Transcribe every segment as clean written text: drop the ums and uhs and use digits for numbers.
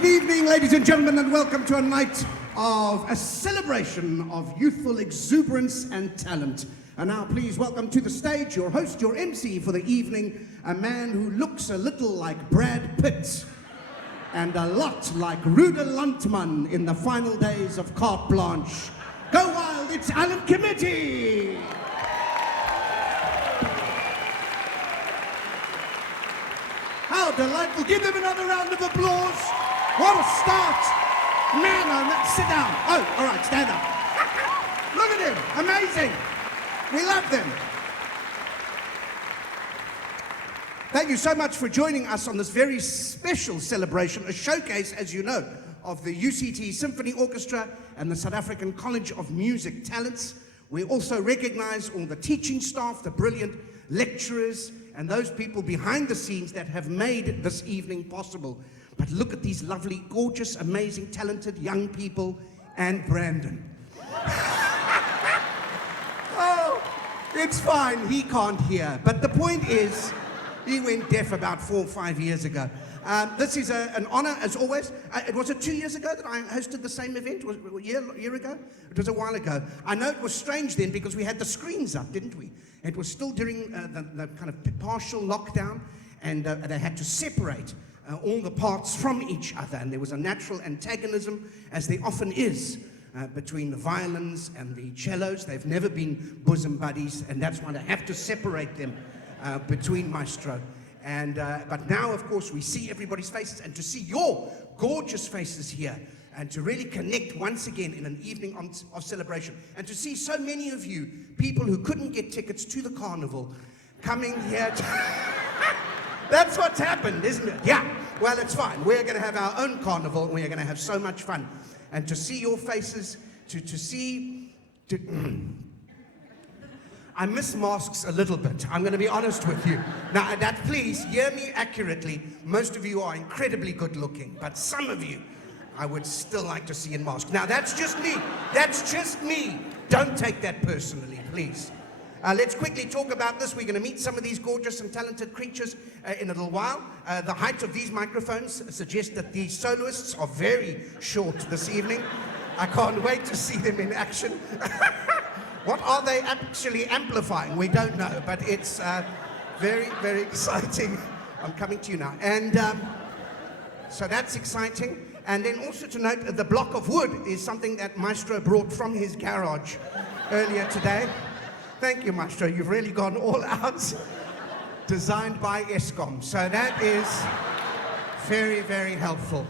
Good evening, ladies and gentlemen, and welcome to a night of a celebration of youthful exuberance and talent. And now please welcome to the stage your host, your MC for the evening, a man who looks a little like Brad Pitt and a lot like Ruda Luntman in the final days of Carte Blanche. Go wild, it's Alan Committee! How delightful. Give them another round of applause. What a start. Man, oh, man, sit down. Oh, all right, stand up. Look at him. Amazing. We love them. Thank you so much for joining us on this very special celebration, a showcase, as you know, of the UCT Symphony Orchestra and the South African College of Music Talents. We also recognize all the teaching staff, the brilliant lecturers, and those people behind the scenes that have made this evening possible. But look at these lovely, gorgeous, amazing, talented young people and Brandon. Oh, it's fine, he can't hear. But the point is, he went deaf about 4 or 5 years ago. This is an honor, as always. It was 2 years ago that I hosted the same event? Was it a year ago? It was a while ago. I know it was strange then because we had the screens up, didn't we? It was still during the kind of partial lockdown, and they had to separate all the parts from each other, and there was a natural antagonism, as there often is, between the violins and the cellos. They've never been bosom buddies, and that's why they have to separate them between maestro. And but now, of course, we see everybody's faces, and to see your gorgeous faces here, and to really connect once again in an evening of celebration, and to see so many of you, people who couldn't get tickets to the carnival, coming here to That's what's happened, isn't it? Yeah, well, it's fine. We're going to have our own carnival, and we're going to have so much fun. And to see your faces, I miss masks a little bit. I'm going to be honest with you. Now, please hear me accurately. Most of you are incredibly good looking, but some of you I would still like to see in masks. Now, that's just me. That's just me. Don't take that personally, please. Let's quickly talk about this. We're going to meet some of these gorgeous and talented creatures in a little while. The height of these microphones suggests that the soloists are very short this evening. I can't wait to see them in action. What are they actually amplifying? We don't know, but it's very, very exciting. I'm coming to you now. And so that's exciting. And then also to note, the block of wood is something that Maestro brought from his garage earlier today. Thank you, Maestro. You've really gone all out. Designed by Eskom. So that is very, very helpful.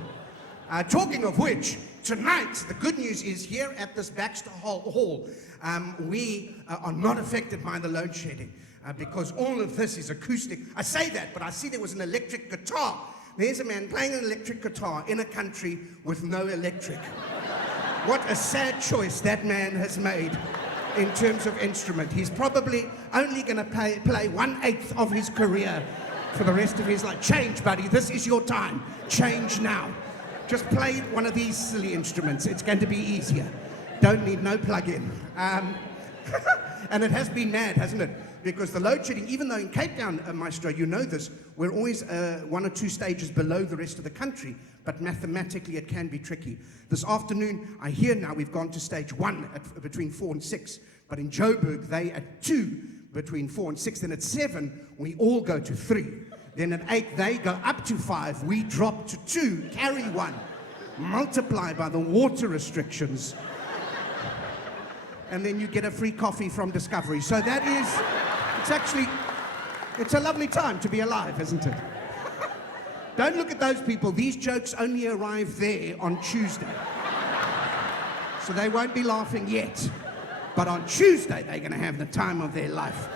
Talking of which, tonight, the good news is here at this Baxter Hall, we are not affected by the load shedding because all of this is acoustic. I say that, but I see there was an electric guitar. There's a man playing an electric guitar in a country with no electric. What a sad choice that man has made in terms of instrument. He's probably only going to play 1/8 of his career for the rest of his life. Change, buddy. This is your time. Change now. Just play one of these silly instruments. It's going to be easier. Don't need no plug-in. And it has been mad, hasn't it? Because the load shedding, even though in Cape Town, Maestro, you know this, we're always 1 or 2 stages below the rest of the country, but mathematically it can be tricky. This afternoon, I hear now we've gone to stage 1 between 4 and 6, but in Joburg, they at 2 between 4 and 6, then at 7, we all go to 3. Then at 8, they go up to 5, we drop to 2, carry 1, multiply by the water restrictions, and then you get a free coffee from Discovery. So that is, it's a lovely time to be alive, isn't it? Don't look at those people. These jokes only arrive there on Tuesday. So they won't be laughing yet. But on Tuesday, they're going to have the time of their life.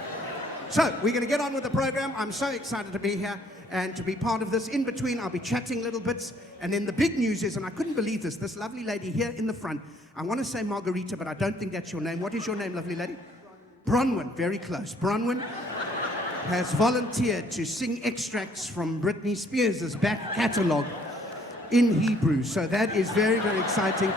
So we're going to get on with the program. I'm so excited to be here and to be part of this. In between, I'll be chatting little bits. And then the big news is, and I couldn't believe this lovely lady here in the front, I want to say Margarita, but I don't think that's your name. What is your name, lovely lady? Bronwyn, very close. Bronwyn has volunteered to sing extracts from Britney Spears' back catalogue in Hebrew. So that is very, very exciting.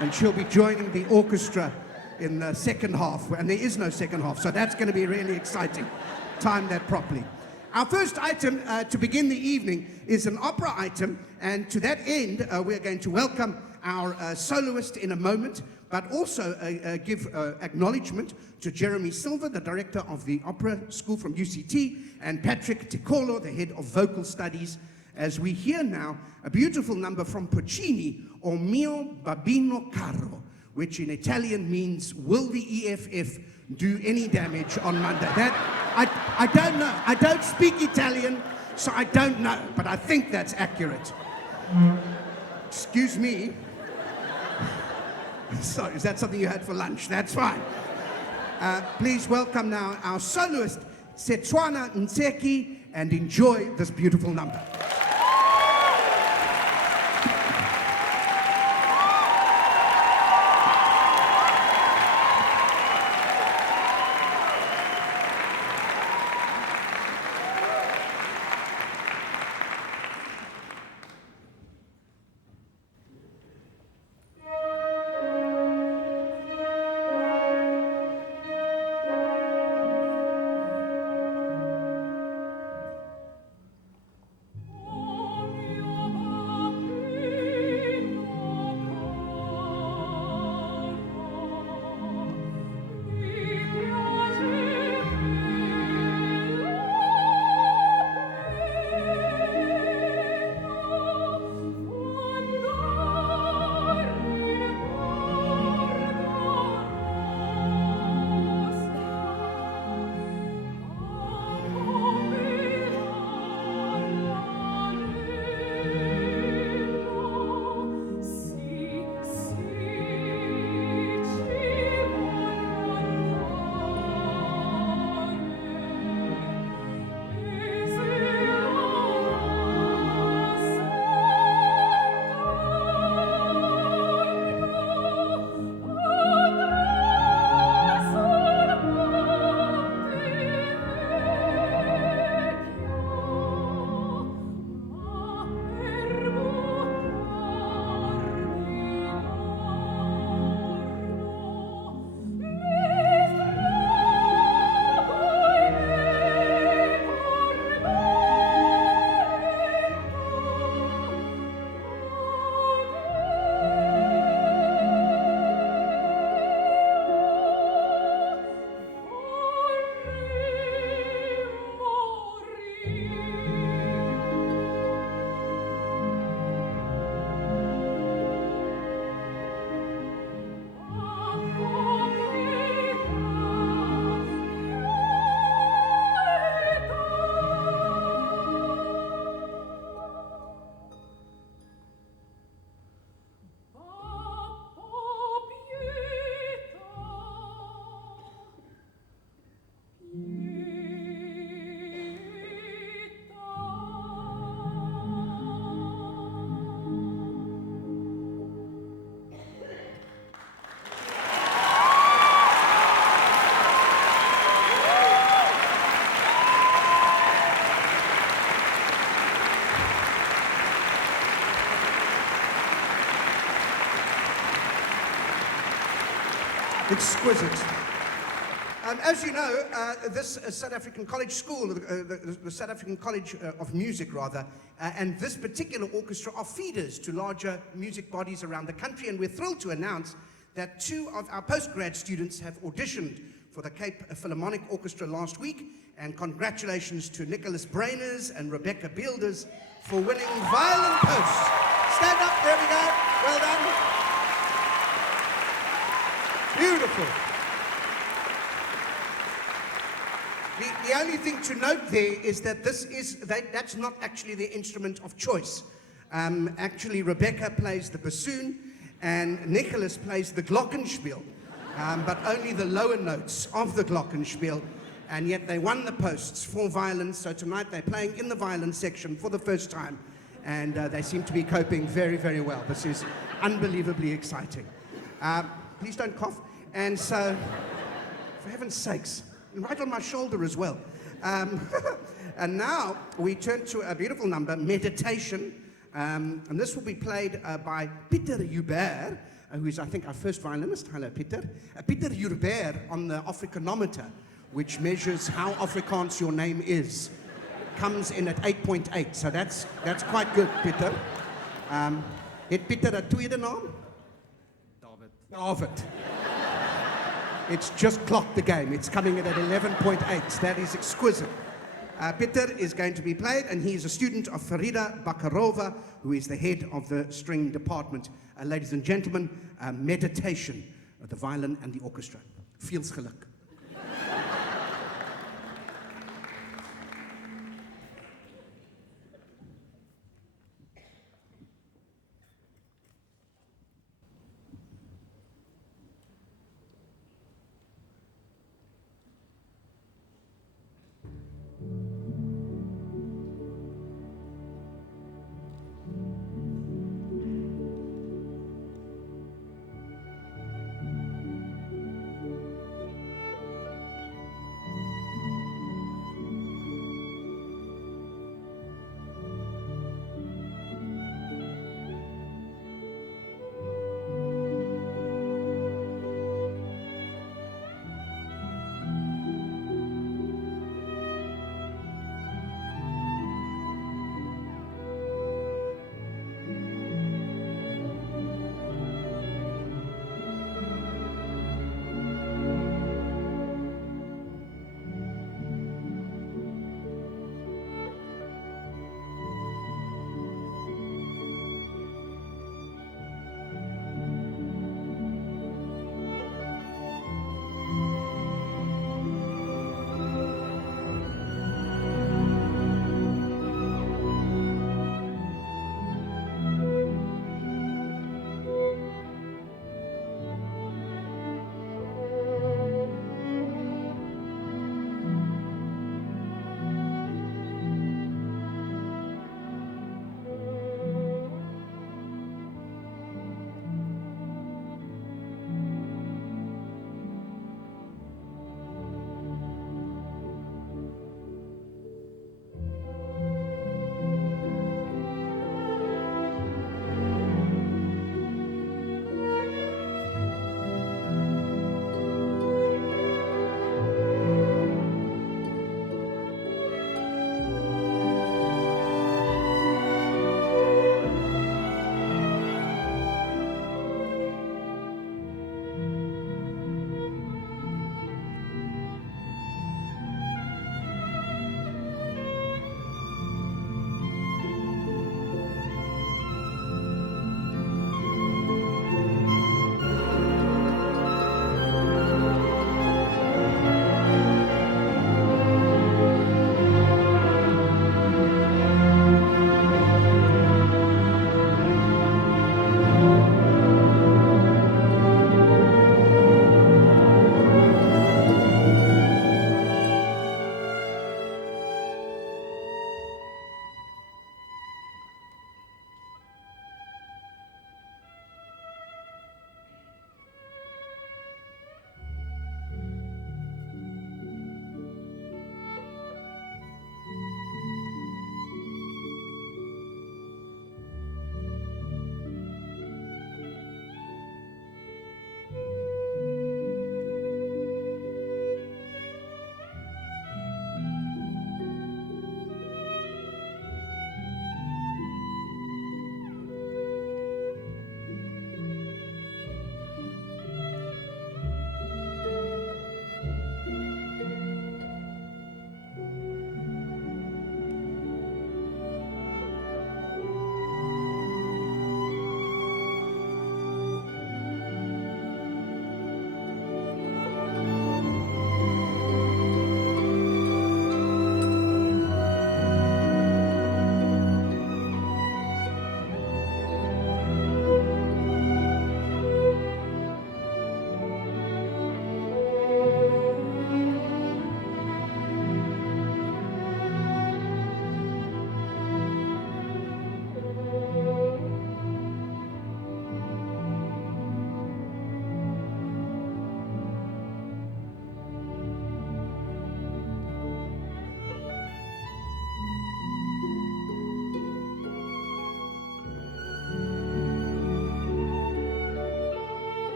And she'll be joining the orchestra in the second half. And there is no second half, so that's going to be really exciting. Time that properly. our first item to begin the evening is an opera item, and to that end, we're going to welcome our soloist in a moment, but also give acknowledgement to Jeremy Silver, the director of the Opera School from UCT, and Patrick Ticolo, the head of vocal studies, as we hear now a beautiful number from Puccini, O mio babino caro, which in Italian means, will the EFF do any damage on Monday? That, I don't know. I don't speak Italian, so I don't know, but I think that's accurate. Excuse me. Sorry, is that something you had for lunch? That's fine. Please welcome now our soloist, Setswana Nseki, and enjoy this beautiful number. Exquisite. As you know, this South African College School, the South African College of Music, rather, and this particular orchestra are feeders to larger music bodies around the country, and we're thrilled to announce that 2 of our postgrad students have auditioned for the Cape Philharmonic Orchestra last week, and congratulations to Nicholas Brainers and Rebecca Beelders for winning violin posts. Stand up, there we go, well done. Beautiful. The only thing to note there is that that's not actually the instrument of choice. Actually, Rebecca plays the bassoon and Nicholas plays the glockenspiel, but only the lower notes of the glockenspiel, and yet they won the posts for violins, so tonight they're playing in the violin section for the first time, and they seem to be coping very, very well. This is unbelievably exciting. Please don't cough. And so, for heaven's sakes, right on my shoulder as well. And now we turn to a beautiful number, Meditation. And this will be played by Pieter Joubert, who is, I think, our first violinist. Hello, Pieter. Pieter Joubert on the Africanometer, which measures how Afrikaans your name is. comes in at 8.8, so that's quite good, Pieter. Het Pieter 'n tweede naam? David. It's just clocked the game. It's coming in at 11.8. That is exquisite. Pieter is going to be played, and he is a student of Farida Bakarova, who is the head of the string department. Ladies and gentlemen, meditation, the violin and the orchestra. Feels geluk.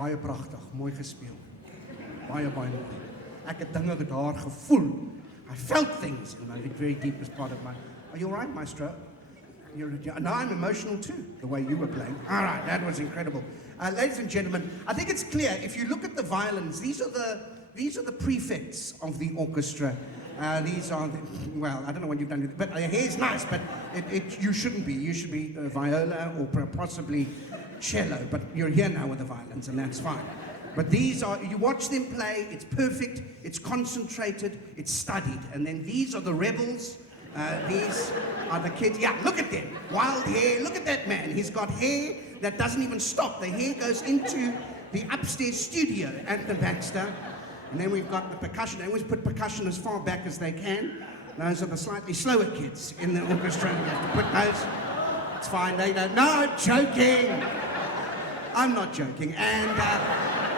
Baie pragtig, mooi gespeel. Baie mooi. Ek het dinge daar gevoel. I felt things in my very deepest part of my... Are you all right, maestro? No, I'm emotional too, the way you were playing. All right, that was incredible. Ladies and gentlemen, I think it's clear, if you look at the violins, these are the prefects of the orchestra. These are, well, I don't know what you've done with it, but hair's nice, but you shouldn't be. You should be viola or possibly cello, but you're here now with the violins, and that's fine. But these are, you watch them play, it's perfect, it's concentrated, it's studied. And then these are the rebels. These are the kids. Yeah, look at them. Wild hair. Look at that man. He's got hair that doesn't even stop. The hair goes into the upstairs studio at the Baxter. And then we've got the percussion. They always put percussion as far back as they can. Those are the slightly slower kids in the orchestra. You have to put those. It's fine. They don't. No, joking. I'm not joking. And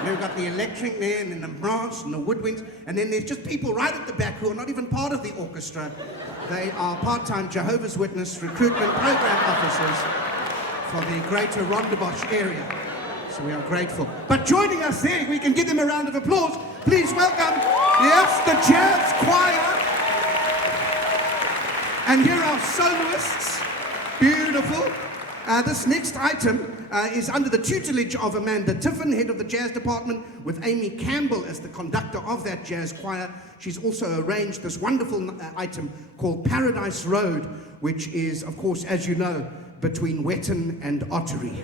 we've got the electric there, and then the brass and the woodwinds. And then there's just people right at the back who are not even part of the orchestra. They are part-time Jehovah's Witness recruitment program officers for the greater Rondebosch area. So we are grateful. But joining us there, we can give them a round of applause. Please welcome, yes, the jazz choir. And here are soloists. Beautiful. This next item is under the tutelage of Amanda Tiffin, head of the jazz department, with Amy Campbell as the conductor of that jazz choir. She's also arranged this wonderful item called Paradise Road, which is, of course, as you know, between Wetton and Ottery.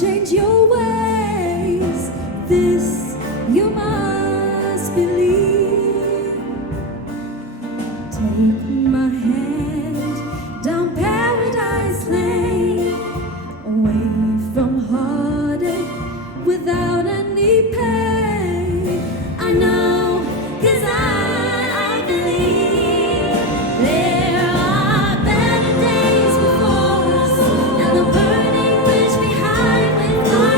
Change your ways. This you must believe. Take my hand down Paradise Lane, away from heartache, without any pain. I know, 'cause I believe there are better days before us, and the burning bridge behind with fire.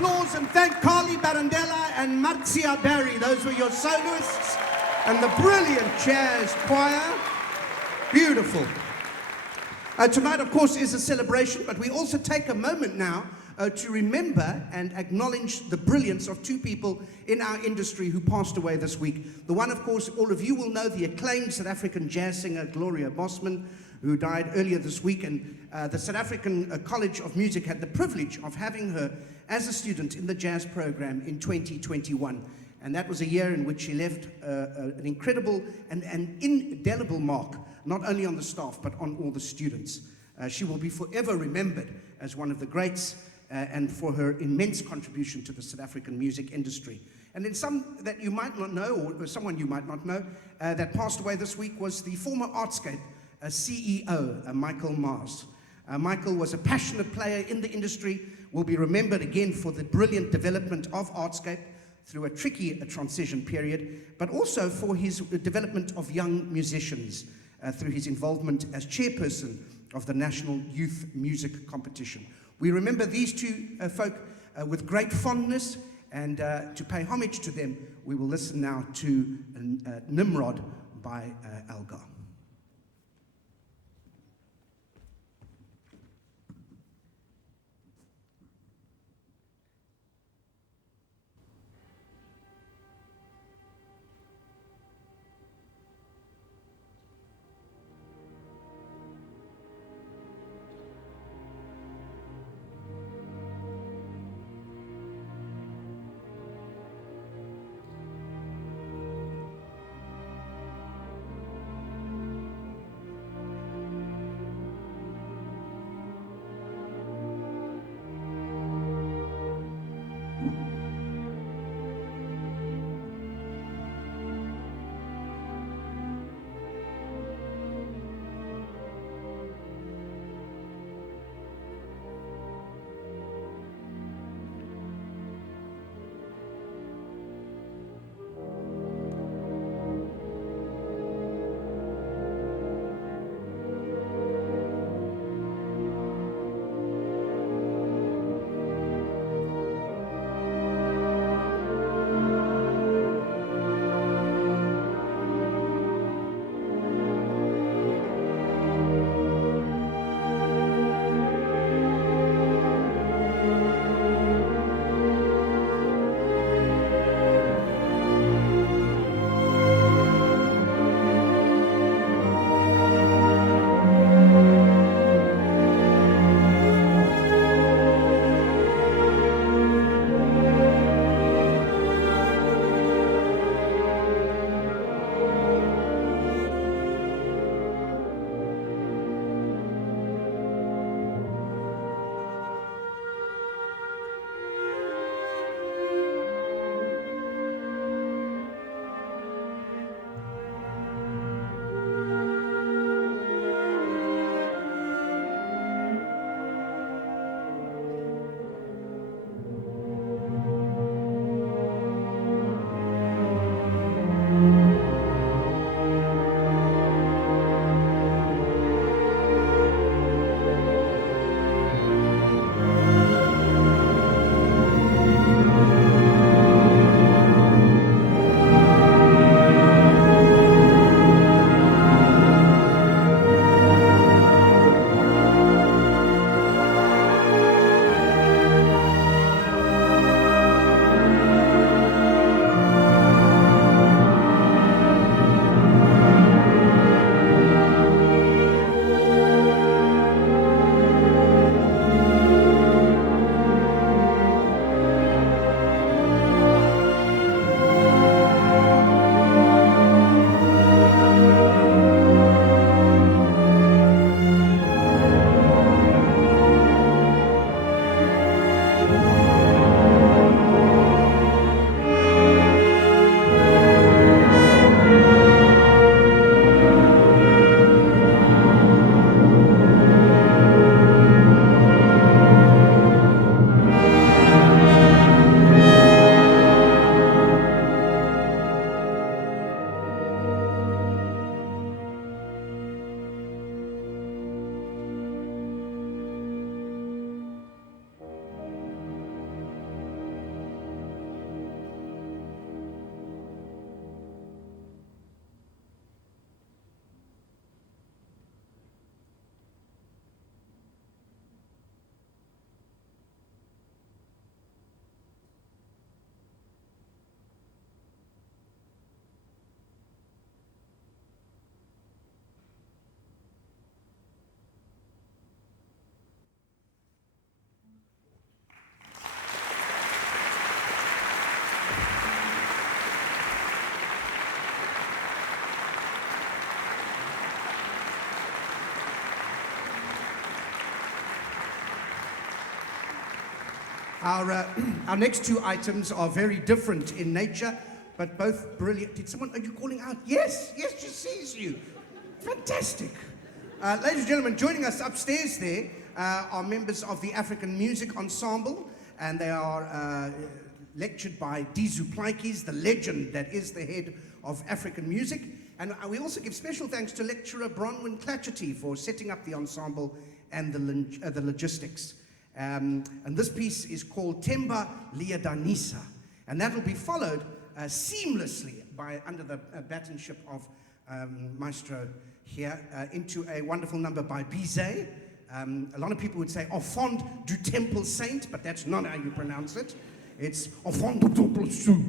applause and thank Carly Barandella and Marzia Barry. Those were your soloists and the brilliant jazz choir. Beautiful. Tonight, of course, is a celebration, but we also take a moment now to remember and acknowledge the brilliance of two people in our industry who passed away this week. The one, of course, all of you will know, the acclaimed South African jazz singer Gloria Bosman, who died earlier this week, and the South African College of Music had the privilege of having her as a student in the jazz program in 2021. And that was a year in which she left an incredible and an indelible mark, not only on the staff, but on all the students. She will be forever remembered as one of the greats and for her immense contribution to the South African music industry. And then some that you might not know, or someone you might not know, that passed away this week was the former Artscape CEO, Michael Mars. Michael was a passionate player in the industry, will be remembered again for the brilliant development of Artscape through a tricky transition period, but also for his development of young musicians through his involvement as chairperson of the National Youth Music Competition. We remember these two folk with great fondness, and to pay homage to them, we will listen now to Nimrod by Algar. Our next two items are very different in nature, but both brilliant. Are you calling out? Yes, she sees you. Fantastic. Ladies and gentlemen, joining us upstairs there are members of the African Music Ensemble, and they are lectured by Dizu Plaikis, the legend that is the head of African music. And we also give special thanks to lecturer Bronwyn Clatcherty for setting up the ensemble and the logistics. And this piece is called Temba Liadanisa, and that will be followed seamlessly under the batonship of Maestro here into a wonderful number by Bizet. A lot of people would say Enfant du Temple Saint, but that's not how you pronounce it. It's Enfant du Temple Saint,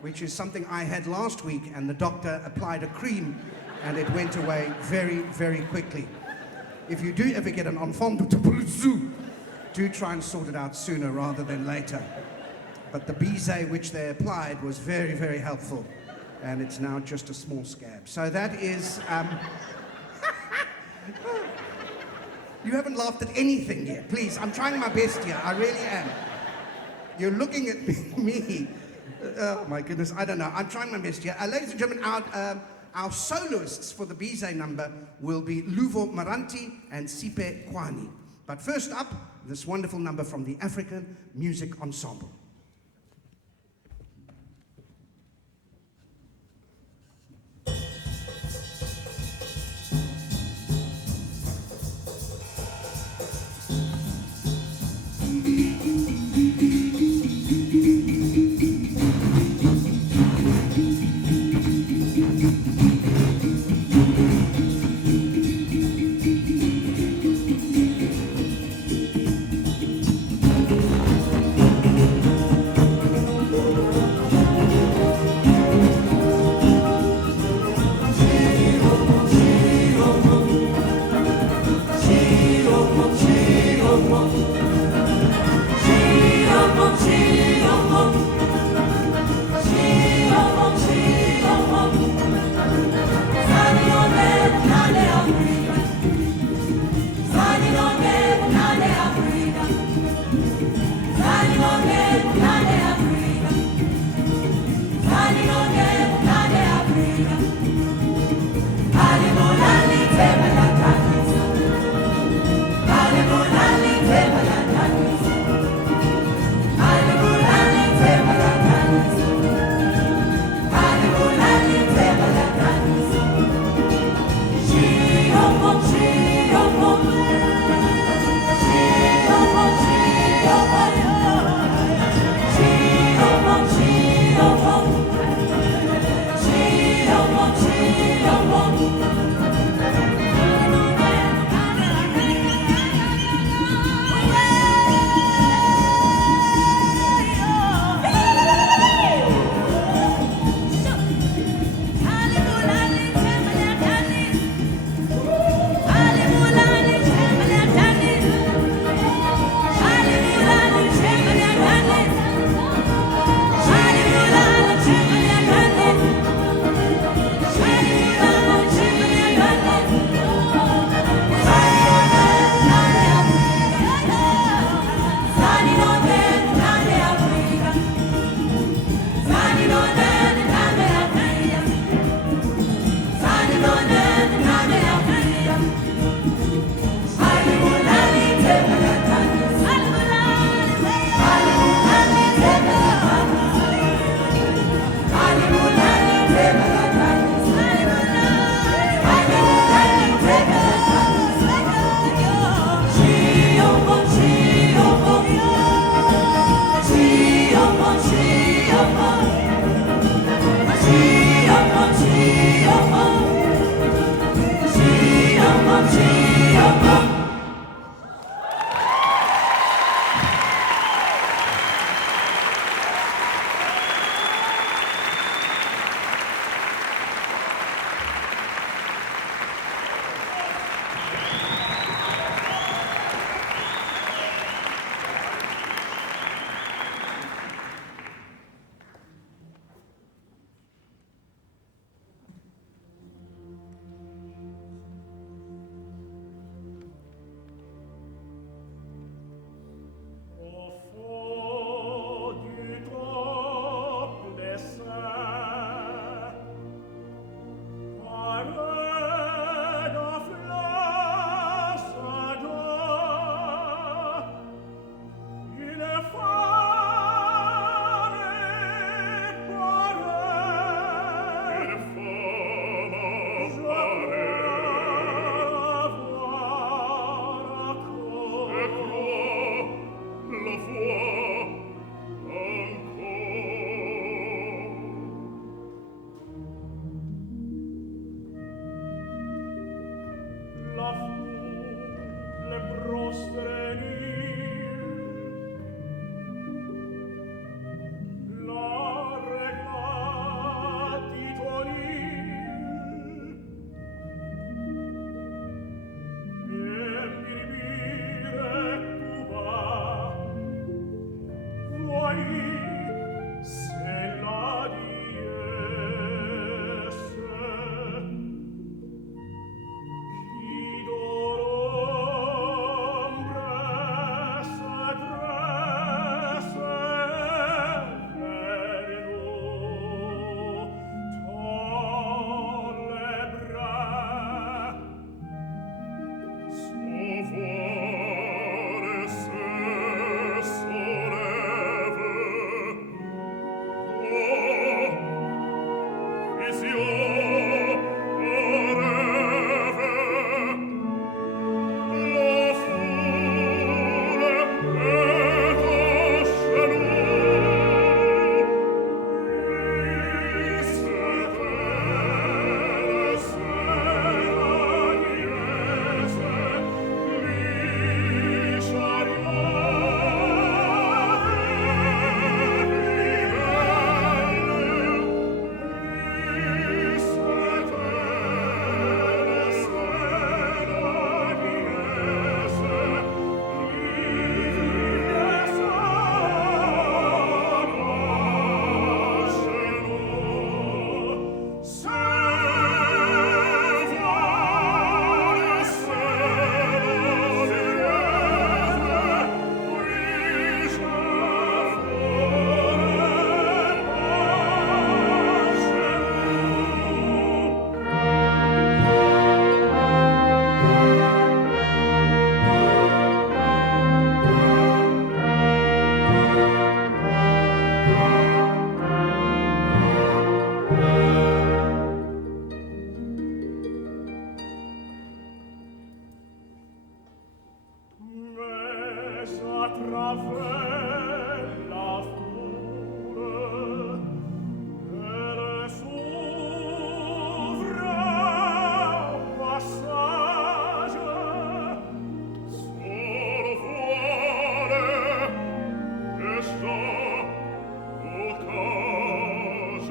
which is something I had last week, and the doctor applied a cream and it went away very, very quickly. If you do ever get an Enfant du Temple Saint, do try and sort it out sooner rather than later. But the Bizet which they applied was very, very helpful, and it's now just a small scab. So that is... You haven't laughed at anything yet. Please, I'm trying my best here. I really am. You're looking at me. Oh, my goodness. I don't know. I'm trying my best here. Ladies and gentlemen, our soloists for the Bizet number will be Luvo Maranti and Sipe Kwani. But first up, this wonderful number from the African Music Ensemble.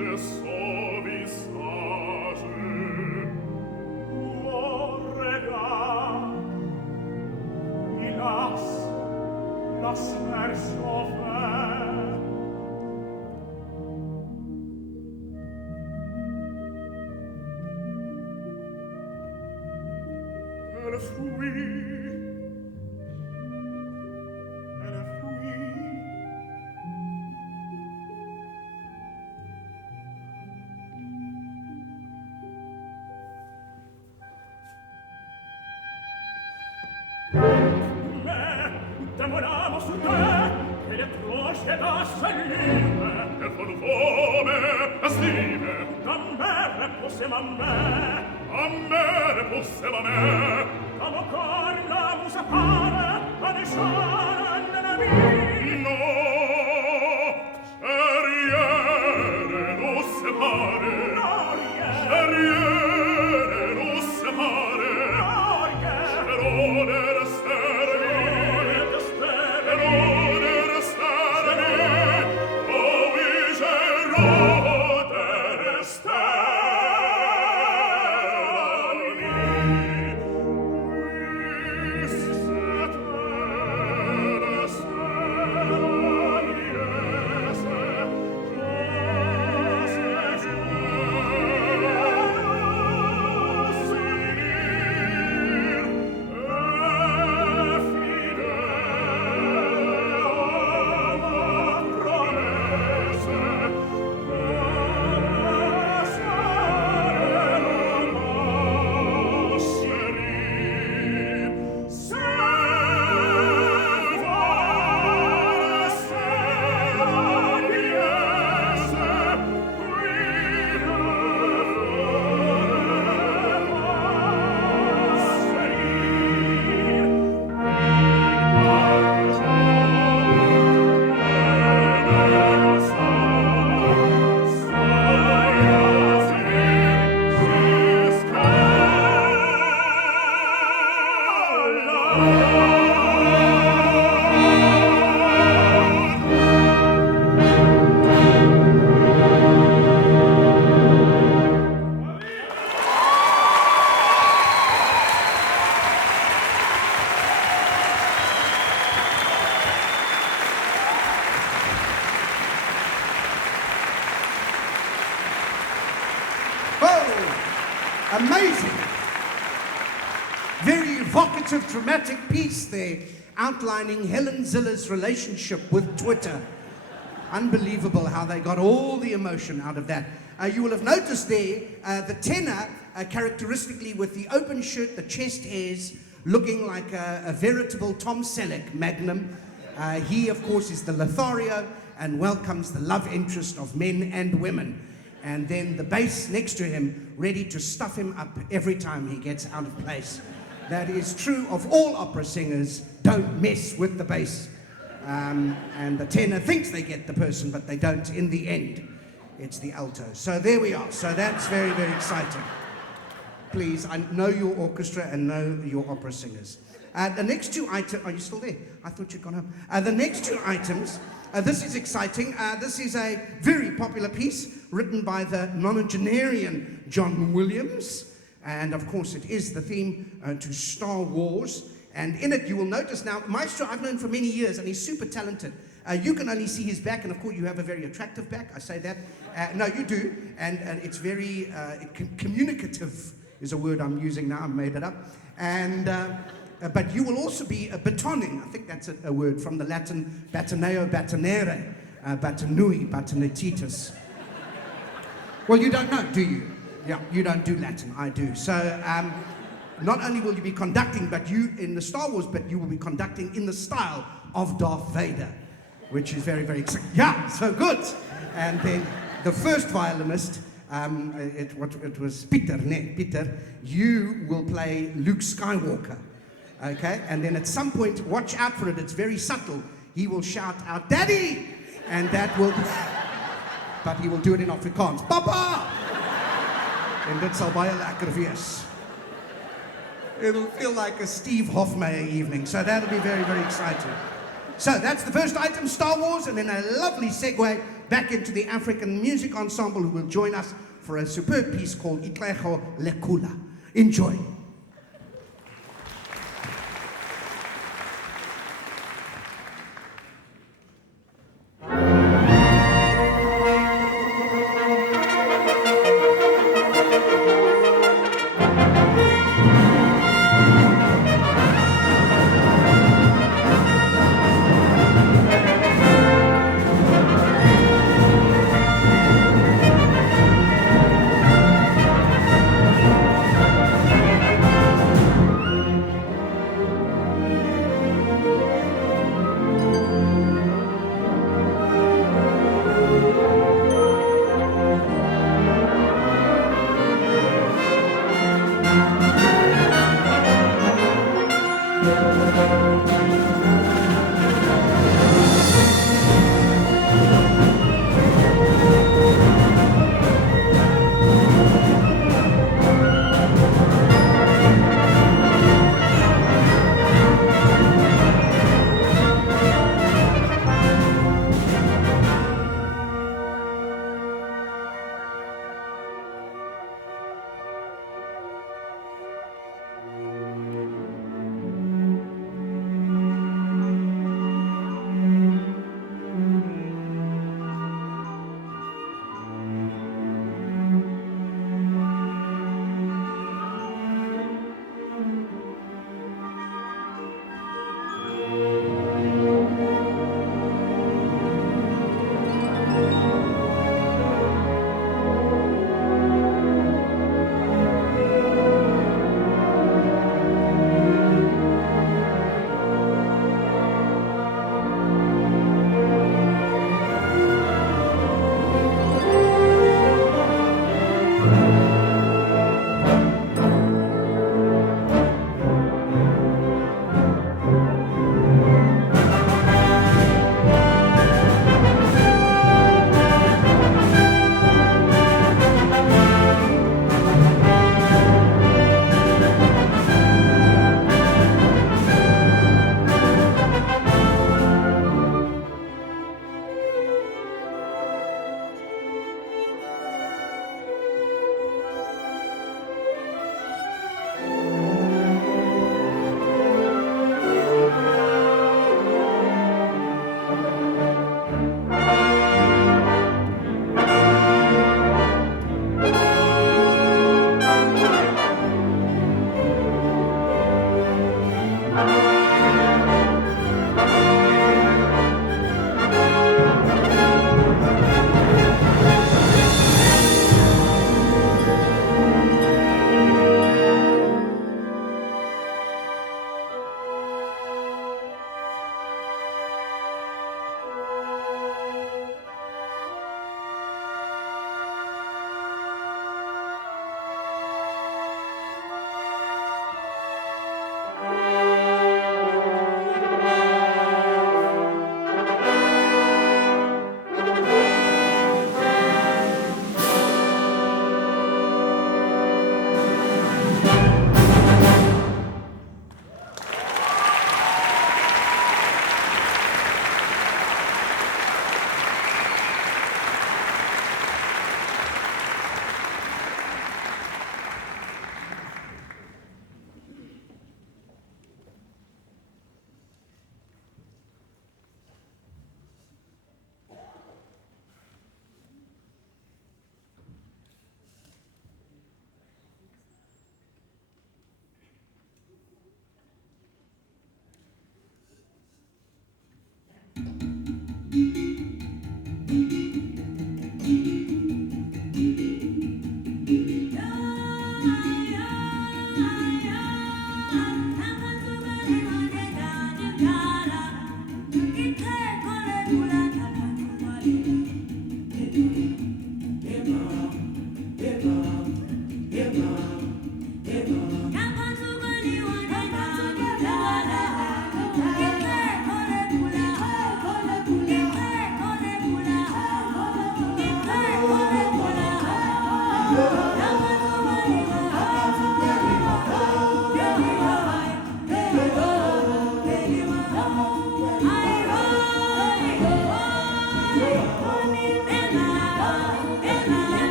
UCTSO visage. Oh, regarde, hélas, la chair chauffée. Elle fuit. Elle fuit. Mais demoramo su te, che le croce da salire, e con fome e stime, da me repoussem a me repoussem a me, come cor la musa pare, a deixar nell'ami. No, Cerriere non separe, Cerriere non separe, Cerone Amazing. Very evocative, dramatic piece there, outlining Helen Ziller's relationship with Twitter. Unbelievable how they got all the emotion out of that. You will have noticed there, the tenor, characteristically with the open shirt, the chest hairs, looking like a veritable Tom Selleck magnum. He, of course, is the Lothario and welcomes the love interest of men and women. And then the bass next to him, ready to stuff him up every time he gets out of place. That is true of all opera singers. Don't mess with the bass. And the tenor thinks they get the person, but they don't in the end. It's the alto. So there we are. So that's very, very exciting. Please, I know your orchestra and know your opera singers. The next two items, are you still there? I thought you'd gone home. The next two items, this is exciting. This is a very popular piece written by the nonagenarian John Williams. And of course, it is the theme to Star Wars. And in it, you will notice now, Maestro, I've known for many years, and he's super talented. You can only see his back, and of course, you have a very attractive back. I say that. No, you do. And it's very communicative is a word I'm using now. I've made it up. And but you will also be batoning. I think that's a word from the Latin batoneo, batonere, batonui, batonetitus. Well, you don't know, do you? Yeah, you don't do Latin. I do. So not only will you be conducting, but you in the Star Wars, but you will be conducting in the style of Darth Vader, which is very, very exciting. Yeah, so good. And then the first violinist, it was Peter, Peter, you will play Luke Skywalker. Okay, and then at some point, watch out for it, it's very subtle. He will shout out, "Daddy!" And that will, but he will do it in Afrikaans. Papa! En dit sal baie lekker wees. It'll feel like a Steve Hofmeyer evening, so that'll be very, very exciting. So that's the first item, Star Wars, and then a lovely segue back into the African Music Ensemble, who will join us for a superb piece called Itlego Lekula. Enjoy.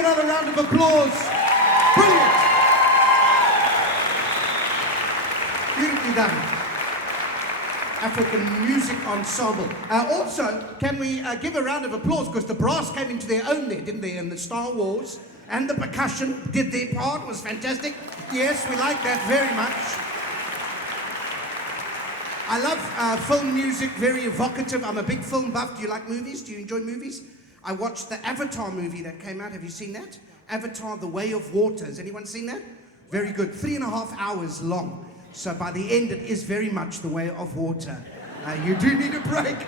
another round of applause. Brilliant. Beautifully done. African Music Ensemble. Also, can we give a round of applause because the brass came into their own there, didn't they? And the Star Wars and the percussion did their part. Was fantastic. Yes, we like that very much. I love film music, very evocative. I'm a big film buff. Do you like movies? Do you enjoy movies? I watched the Avatar movie that came out. Have you seen that? Avatar, The Way of Water. Has anyone seen that? Very good. 3.5 hours long. So by the end, it is very much the way of water. You do need a break.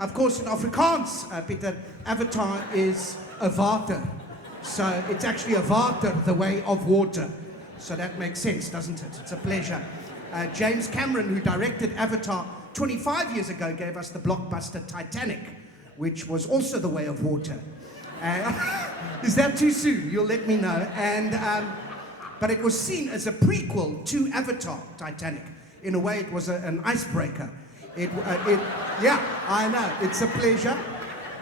Of course, in Afrikaans, Peter, Avatar is a water. So it's actually a water, the way of water. So that makes sense, doesn't it? It's a pleasure. James Cameron, who directed Avatar 25 years ago, gave us the blockbuster Titanic, which was also the way of water. Is that too soon? You'll let me know. But it was seen as a prequel to Avatar, Titanic. In a way, it was an icebreaker. Yeah, I know. It's a pleasure.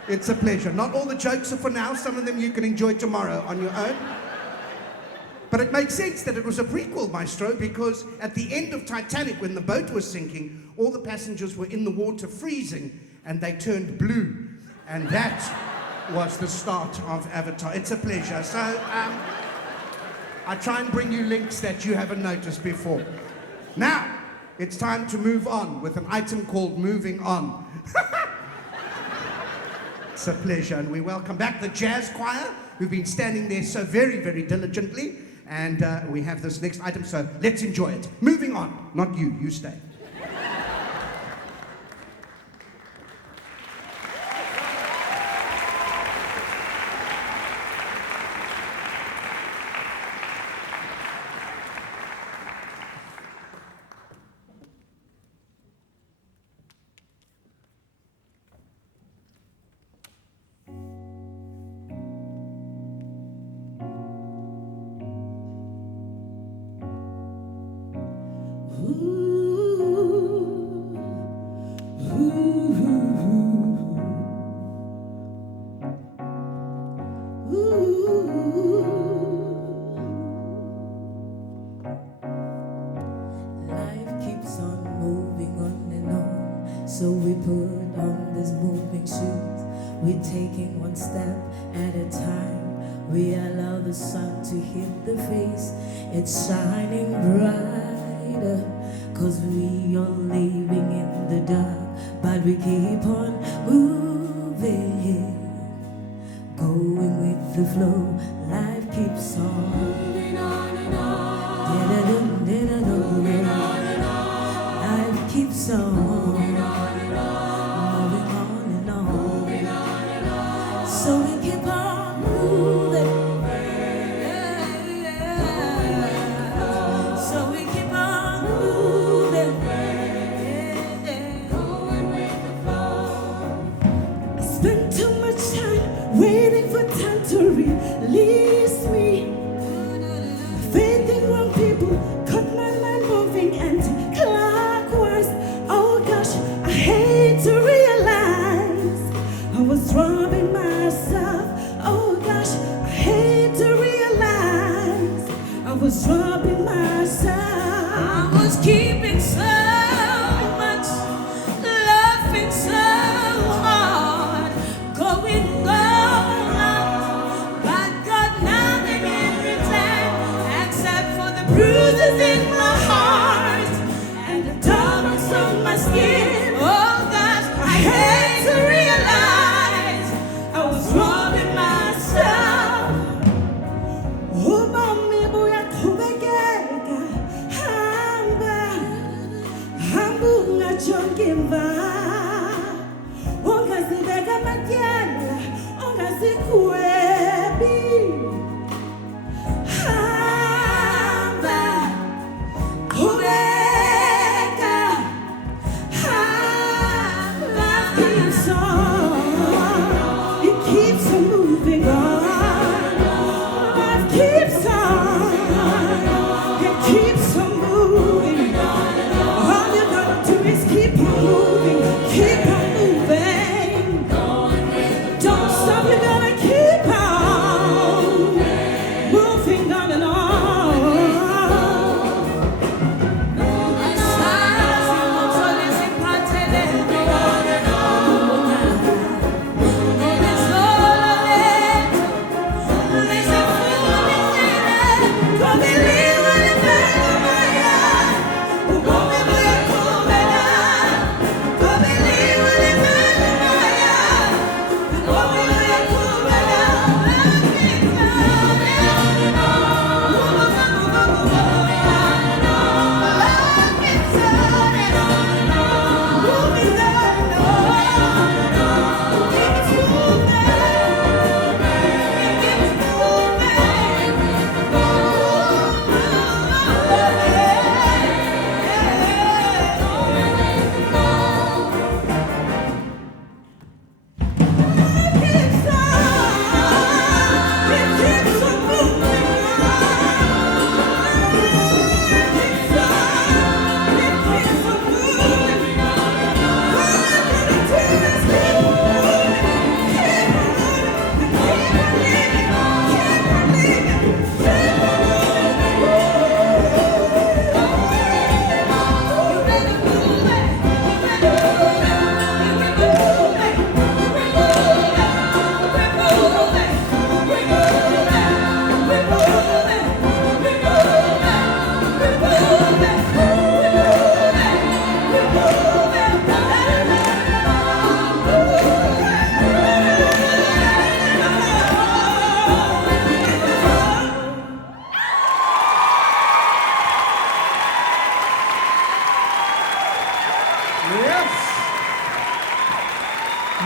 It's a pleasure. Not all the jokes are for now. Some of them you can enjoy tomorrow on your own. But it makes sense that it was a prequel, Maestro, because at the end of Titanic, when the boat was sinking, all the passengers were in the water freezing, and they turned blue. And that was the start of Avatar. It's a pleasure. So, I try and bring you links that you haven't noticed before. Now, it's time to move on with an item called Moving On. It's a pleasure, and we welcome back the jazz choir, who've been standing there so very, very diligently, and we have this next item, so let's enjoy it. Moving on. Not you, you stay. So we put on these moving shoes. We're taking one step at a time. We allow the sun to hit the face. It's shining brighter, 'cause we are living in the dark. But we keep on moving, going with the flow. Life keeps on moving on and on. Moving on and on. Life keeps on. So we keep on moving. So we keep on moving. Going with the flow. I spent too much time waiting for time to release me. Faith in wrong people caught my mind moving anti-clockwise. Oh gosh, I hate to realize I was robbing myself. Oh gosh, I hate to realize I was robbing myself. I was keeping so much, laughing so hard, going on, but got nothing in return except for the bruises in my heart and the diamonds on my skin. Oh gosh, I hate to realize I was robbing myself. Oh, mommy, boy, I come again. Hamba chongimba. Ongazibeka matyala, ongazikwebi. Hamba, kubeka. Life keeps on. It keeps on moving on. Life keeps on. It keeps on moving. All you gotta do is keep on moving. Keep on moving. Don't stop, you gotta keep on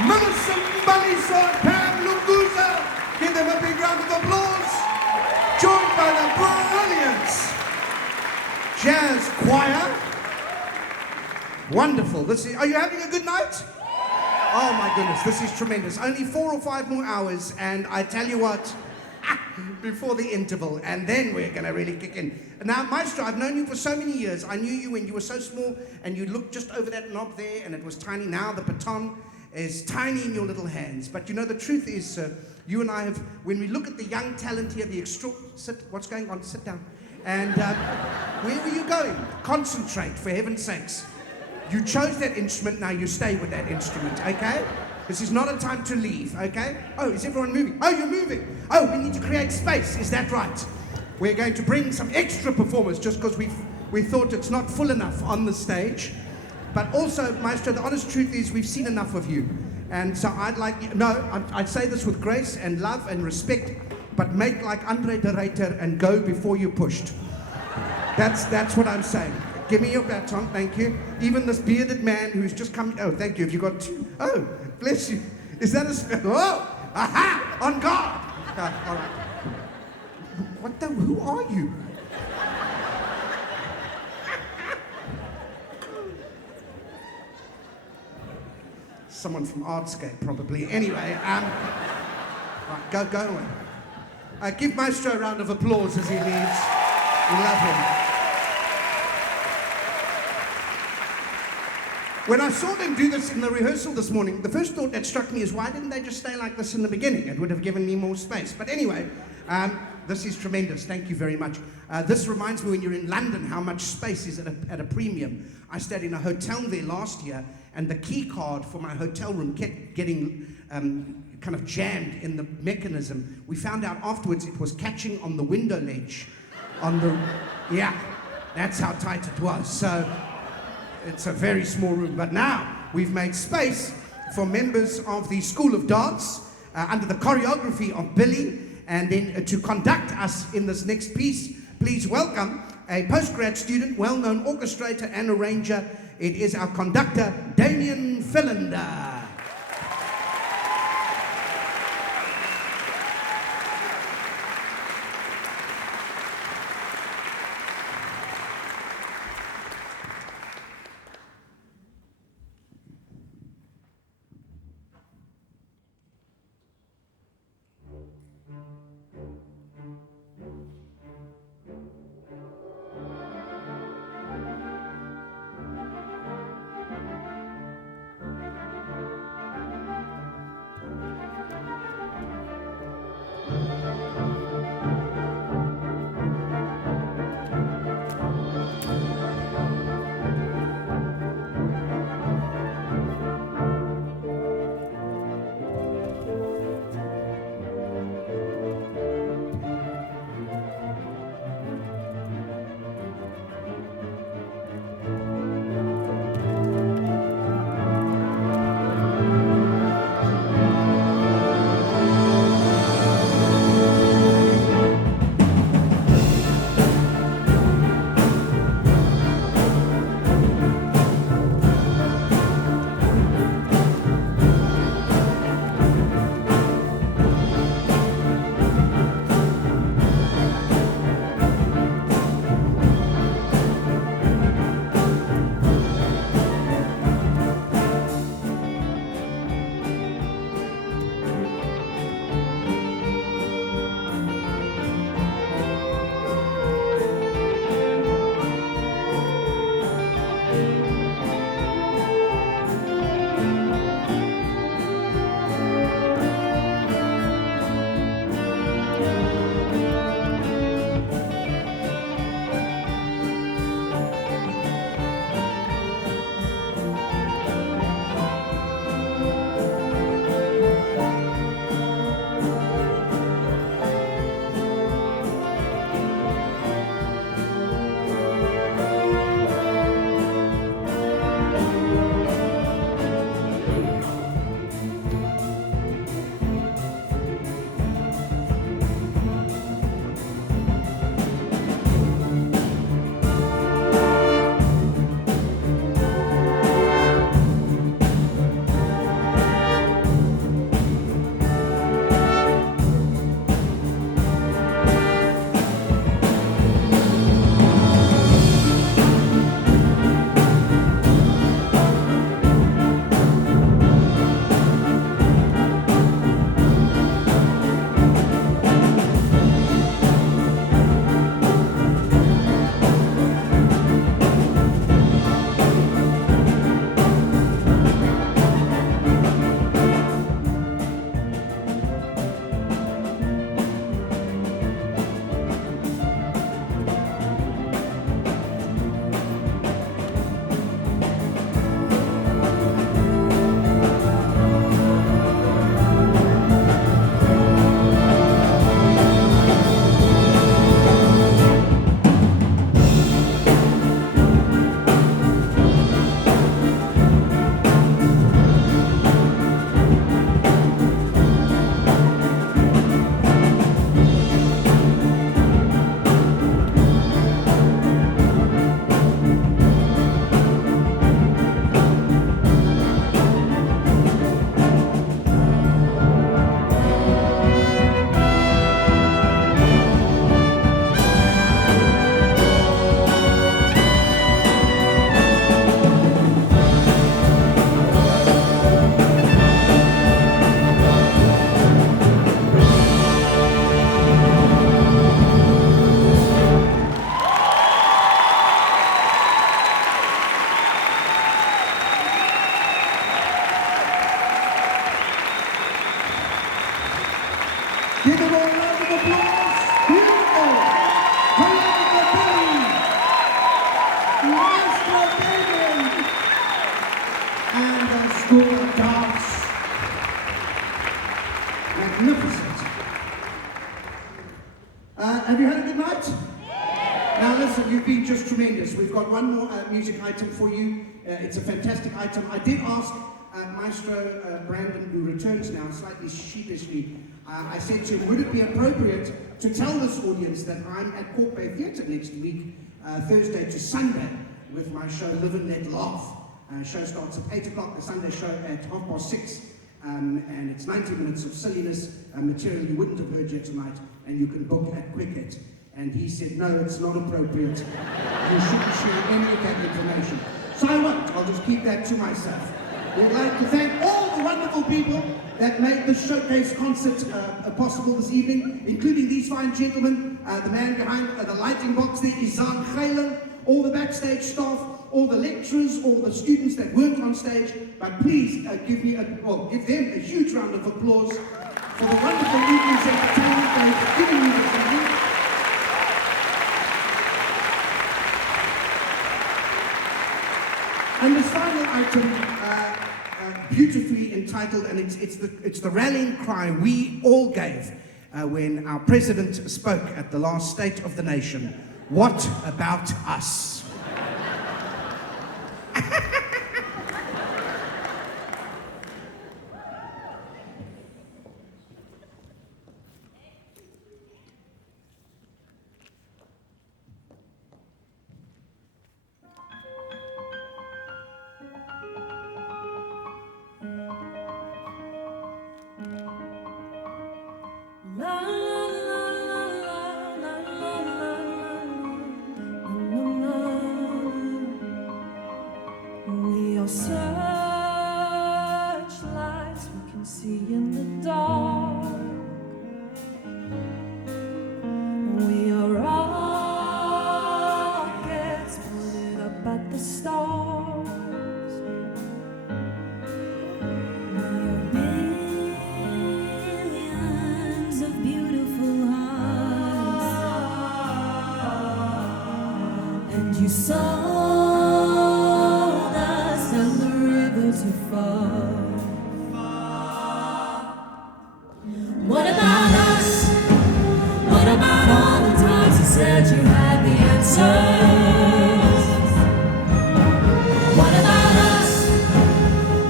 Melissa Mbaliso and Pam Lunguza. Give them a big round of applause. Joined by the brilliant jazz choir. Wonderful. Are you having a good night? Oh my goodness, this is tremendous. Only 4 or 5 more hours, and I tell you what, before the interval, and then we're going to really kick in. Now, Maestro, I've known you for so many years. I knew you when you were so small, and you looked just over that knob there, and it was tiny. Now the baton is tiny in your little hands. But you know, the truth is, sir, you and I have, when we look at the young talent here, what's going on? Sit down. And where were you going? Concentrate, for heaven's sakes. You chose that instrument, now you stay with that instrument, okay? This is not a time to leave, okay? Oh, is everyone moving? Oh, you're moving. Oh, we need to create space, is that right? We're going to bring some extra performers just because we thought it's not full enough on the stage. But also, Maestro, the honest truth is we've seen enough of you. And so I'd say this with grace and love and respect, but make like Andre de Ruyter and go before you're pushed. That's what I'm saying. Give me your baton, thank you. Even this bearded man who's just come. Oh, thank you. Have you got 2? Oh, bless you. Is that a spell? Oh, aha, on guard. All right. Who are you? Someone from Artscape, probably. Anyway, right, go away. Give Maestro a round of applause as he leaves. We love him. When I saw them do this in the rehearsal this morning, the first thought that struck me is, why didn't they just stay like this in the beginning? It would have given me more space. But anyway, this is tremendous. Thank you very much. This reminds me when you're in London how much space is at a premium. I stayed in a hotel there last year, and the key card for my hotel room kept getting kind of jammed in the mechanism. We found out afterwards it was catching on the window ledge. Yeah, that's how tight it was. So it's a very small room. But now we've made space for members of the School of Dance under the choreography of Billy. And then to conduct us in this next piece, please welcome a postgrad student, well-known orchestrator and arranger. It is our conductor, Damien Philander. Give them all a round of applause. Beautiful. Veronica Billy. Maestro David. And the School of Dance. Magnificent. Have you had a good night? Now listen, you've been just tremendous. We've got one more music item for you. It's a fantastic item. I did ask Maestro Brandon, who returns now slightly sheepishly, I said to him, would it be appropriate to tell this audience that I'm at Cork Bay Theatre next week, Thursday to Sunday, with my show Live and Let Laugh. Show starts at 8 o'clock, the Sunday show at 6:30. And it's 90 minutes of silliness, material you wouldn't have heard yet tonight, and you can book at Quicket. And he said, no, it's not appropriate. You shouldn't share any of that information. So I won't. I'll just keep that to myself. We'd like to thank all the wonderful people that made this showcase concert possible this evening, including these fine gentlemen, the man behind the lighting box there, Izan Khailan, all the backstage staff, all the lecturers, all the students that weren't on stage. But please give them a huge round of applause for the wonderful evening's entertainment they've given me this evening. And this final item, beautifully entitled, and it's the rallying cry we all gave when our president spoke at the last State of the Nation. What about us? We are searchlights we can see in the dark. We are rockets pointed up at the stars. We are billions of beautiful hearts, and you sold us down the river too far. What about us? What about all the times you said you had the answers? What about us?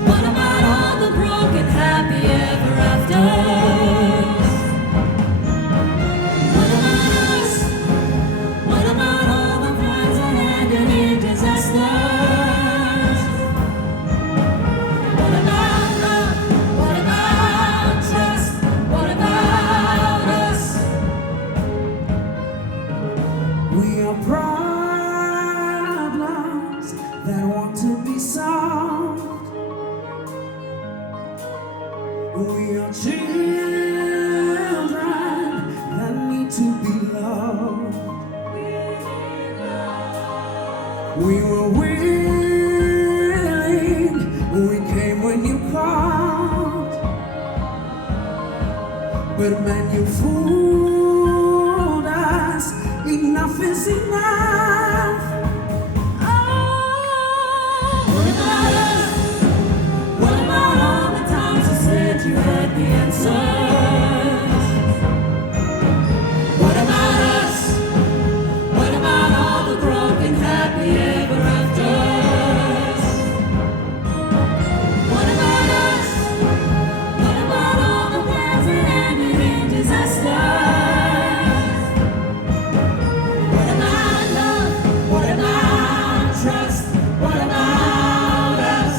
What about all the broken happy ever afters? What about us? What about all the plans that ended in disasters? What about love? What about trust? What about us? We are problems that want to be solved. We are children that need to be loved. We were willing, we came when you called, but man, you fooled us. Enough is enough. Oh, what about us? What about all the times you said you had the answers? What about us? What about all the broken happy ever afters? What about us? What about all the plans that ended in disasters? What about love? What about trust? What about us?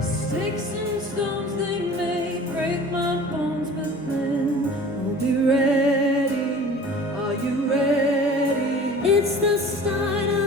Sticks and stones, they may break my bones, but then I'll be ready. Are you ready? It's the start of